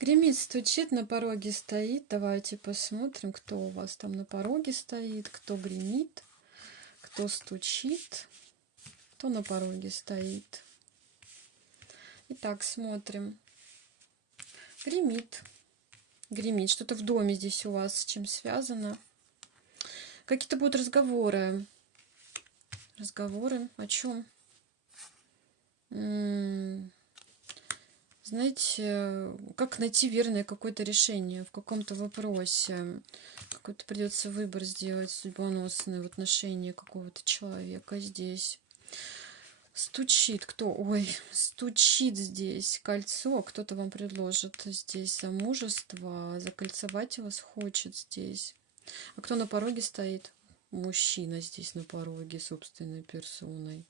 Гремит, стучит, на пороге стоит. Давайте посмотрим, кто у вас там на пороге стоит, кто гремит, кто стучит, кто на пороге стоит. Итак, смотрим. Гремит. Гремит. Что-то в доме здесь у вас с чем связано. Какие-то будут разговоры. Разговоры о чем? Знаете, как найти верное какое-то решение в каком-то вопросе. Какой-то придется выбор сделать судьбоносный в отношении какого-то человека здесь. Стучит кто? Ой, стучит здесь кольцо. Кто-то вам предложит здесь замужество, закольцевать вас хочет здесь. А кто на пороге стоит? Мужчина здесь на пороге собственной персоной.